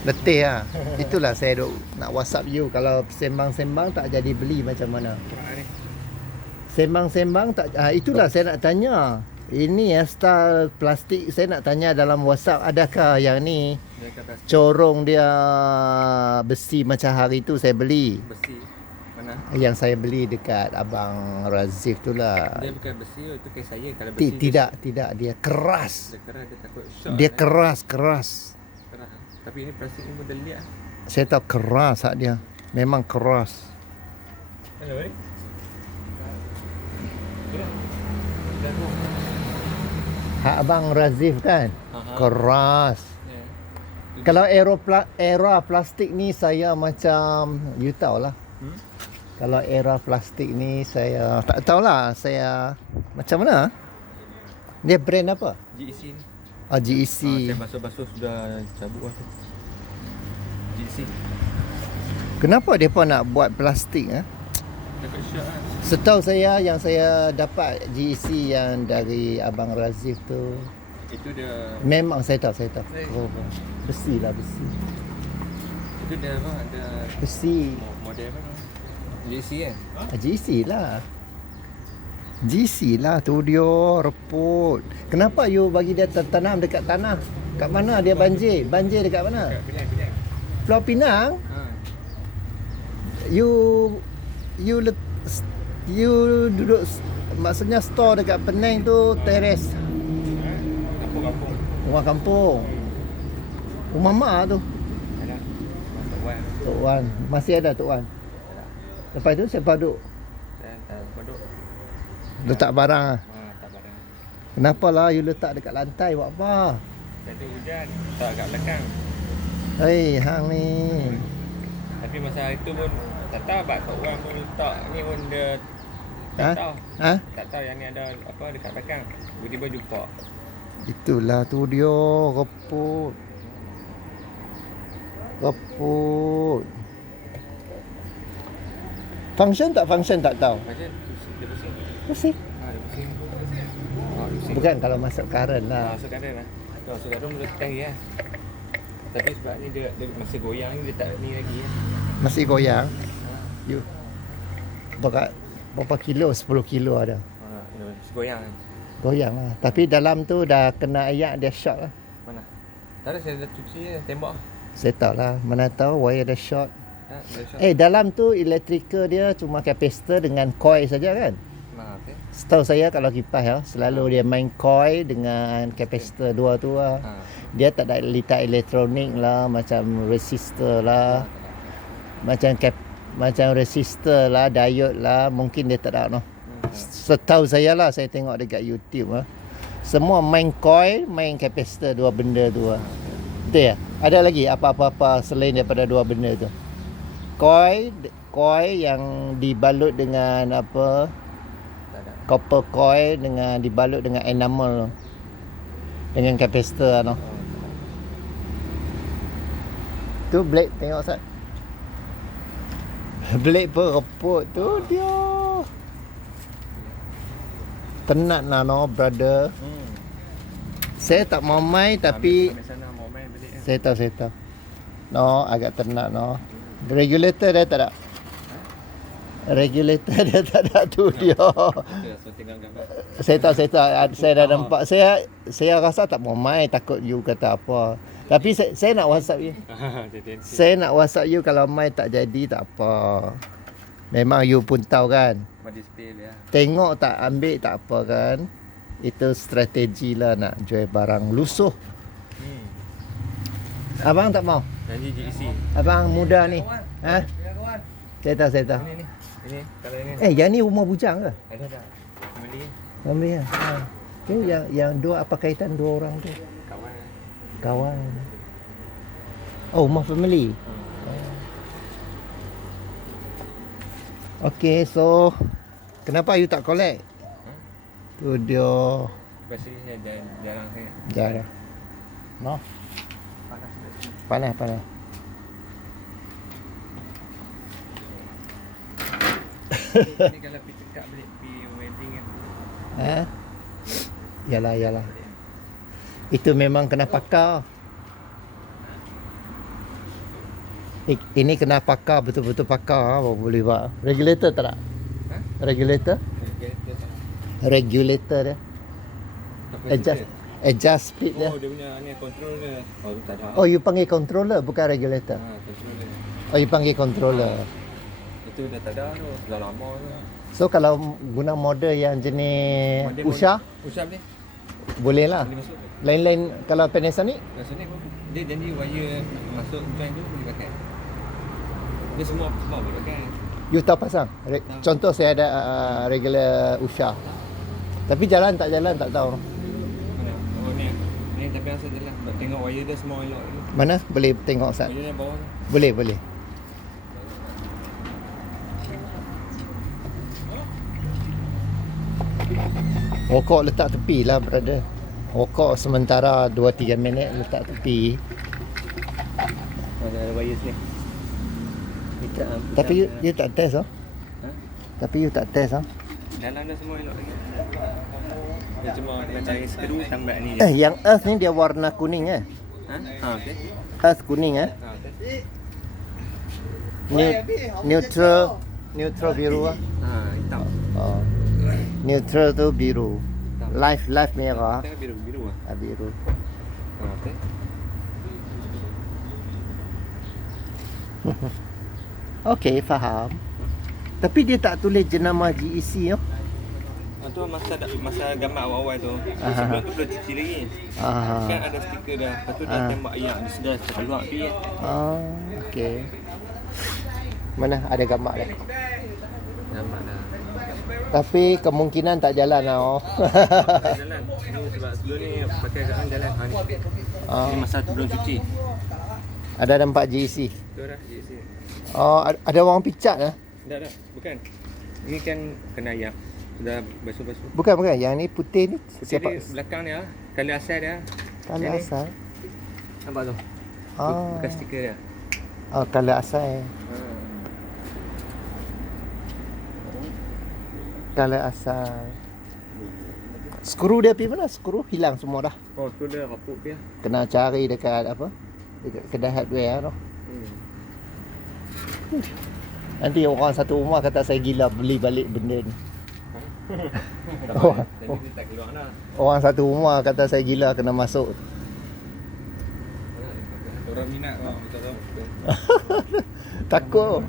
Letih lah. Itulah saya nak WhatsApp you. Kalau sembang-sembang tak jadi beli macam mana? Sembang-sembang tak, itulah saya nak tanya. Ini style plastik, saya nak tanya dalam WhatsApp, adakah yang ni corong dia besi macam hari tu saya beli? Besi mana? Yang saya beli dekat Abang Razif tu lah. Dia bukan besi, itu kayak saya. Kalau besi Tidak, dia keras. dia keras, dia takut shot. Dia keras. Keras. Tapi ini plastik ni model liat. Saya tahu keras hak dia. Memang keras. Hello, eh? Hak Abang Razif kan? Keras. Yeah. Kalau era plastik ni saya macam, you tahulah. Kalau era plastik ni saya tak tahulah, saya macam mana? Dia brand apa? GEC ni. GEC. Saya basuh-basuh sudah cabut lah tu. GEC. Kenapa depa nak buat plastik Takut shot lah. Setahu saya yang saya dapat GEC yang dari Abang Razif tu, Itu dia. memang saya tahu. Oh, besi lah. Itu dia apa? Ada Besi. model apa? GEC kan? GEC lah. GC lah tu dia reput. Kenapa you bagi dia tanam dekat tanah? Kat mana dia banjir? Banjir dekat mana? Penang. Pulau Pinang. You duduk, maksudnya store dekat Penang tu teres. Kampung-kampung. Rumah kampung. Rumah mak tu. Ada. Tok Wan. Tok Wan. Masih ada Tok Wan. Ada. Lepas tu siapa duduk? Dan tak kodok. Letak barang lah. Tak barang. Kenapa lah you letak dekat lantai buat apa? Tadi hujan, tak kat belakang. Hei, hang ni. Tapi masa itu pun tak tahu bab Tok Wan pun letak ni pun dia Ha? tak tahu. Ha? Tak tahu yang ni ada apa dekat belakang. Tiba-tiba jumpa. Itulah tu dia, reput. Function tak tahu. Macam dia pusing. Pusing. Dia pusing. Pusing. Bukan kalau masuk current lah. Sekarang lah. Kalau sekarang boleh test ya. Tapi sebab ni dia masih goyang ni, dia tak ni lagi ya. Masih goyang. You berapa kilo? 10 kilo ada. Masih goyang kan. Goyang lah. Tapi dalam tu dah kena ayak, dia shock lah. Mana? Tak ada, saya dah cuci je, tembak. Saya tahu lah. Mana tahu wire dia short. Dia shot. Dalam tu electrical dia cuma capacitor dengan coil saja kan? Okay. Setahu saya kalau kipas ya, selalu dia main coil dengan capacitor dua tu lah. Dia tak ada letak elektronik lah, macam resistor lah, macam resistor lah, diode lah, mungkin dia tak ada no. Setahu saya lah, saya tengok dekat YouTube lah. Semua main coil, main capacitor, dua benda tu lah. Betul ya? Ada lagi apa-apa selain daripada dua benda tu? Coil yang dibalut dengan apa? Copper coil dengan dibalut dengan enamel dengan capacitor no. Tu blade, tengok Ustaz. Blade pun reput tu dia. Penat lah no brother. Saya tak mau main tapi saya tahu. No, agak tenat no. Regulator dia tak ada. Regulator dia tak ada tu dia. Saya tahu. Saya dah nampak. Saya rasa tak mau main, takut you kata apa. Tapi saya nak WhatsApp you. Saya nak WhatsApp you kalau main tak jadi tak apa. Memang you pun tahu kan. Tengok tak ambil tak apa kan. Itu strategi lah nak jual barang lusuh. Abang tak mau? Janji GEC. Abang muda ni. Ha? Saya tahu. Ini kalau ini. Yang ni rumah bujang ke? Ada. Family lah. Okay, yang dua apa kaitan dua orang tu? Kawan. Oh, rumah family. Okay, so kenapa you tak collect? Tu dia. Biasanya jarang sangat. Jarang. No? Panas. Ni kalau pergi tekak balik pergi wedding kan. Yalah. Itu memang kena pakar. Ini kena pakar, betul-betul pakar baru boleh buat. Regulator tak? Ha? Regulator? Regulator dia. Adjust speed dia. Oh, dia punya ni control dia. Oh, tak ada. Oh, you panggil controller bukan regulator. Control dia. Oh, you panggil controller. Itu dah tak ada tu, dah lama tu. So kalau guna model yang jenis Usha, Usha boleh. boleh lah. Boleh masuk. Lain-lain kalau Panasonic, Rasanya pun dia janji wire masuk join tu boleh pakai. Dia semua boleh pakai. you tahu pasang. Contoh saya ada regular Usha. Tapi jalan tak tahu. Mana? Oh ni. Ni tapi asal jelas. Tengok wire dia semua elok. Mana boleh tengok Ustaz? Wire dia bawah tu. Boleh. Rokok letak tepi lah brother. Rokok sementara 2-3 minit letak tepi. Ada wire sini. Tapi you tak test oh? Ha? Tapi you tak test oh? Dalam dah semua elok lagi. Dia cuma nak cari skru tambah ni je. Yang earth ni dia warna kuning Ha? Okey. Earth kuning Okey. Neutral biru ah. Hitam. Oh. Neutral tu biru. Live merah. Tengok biru ah. Biru. Okey. Okey, faham. Tapi dia tak tulis jenama GEC oh. Tu masa gambar awal-awal tu. Sebelum tu belum cuci lagi. Kan ada stiker dah. Lepas tu dah tembak ayak dia sudah terkeluar api. Okey. Mana ada gambar dah. Gambar dah. Tapi kemungkinan tak jalan lah oh. Jalan. Ini sebab sebelum ni pakai kat jalan. Ini masa tu belum cuci. Ada nampak GEC. Tu dah GC. Oh, ada orang picat lah. Dah. Bukan. Ini kan kena ayak. Sudah basuh-basuh. Bukan. Yang ni putih ni. Putih dia belakang dia. Kali asal dia. Kala asal. Nampak tu? Bekas stiker dia. Oh, kala asal. Kala asal. Skru dia pergi mana? Skru hilang semua dah. Oh, tu dia rapuk dia. Kena cari dekat apa? Dekat kedai hardware tu. Nanti orang satu rumah kata saya gila beli balik benda ni. Tadi dia tak keluar dah. Orang satu rumah kata saya gila kena masuk. Orang minat betul-betul. Takut.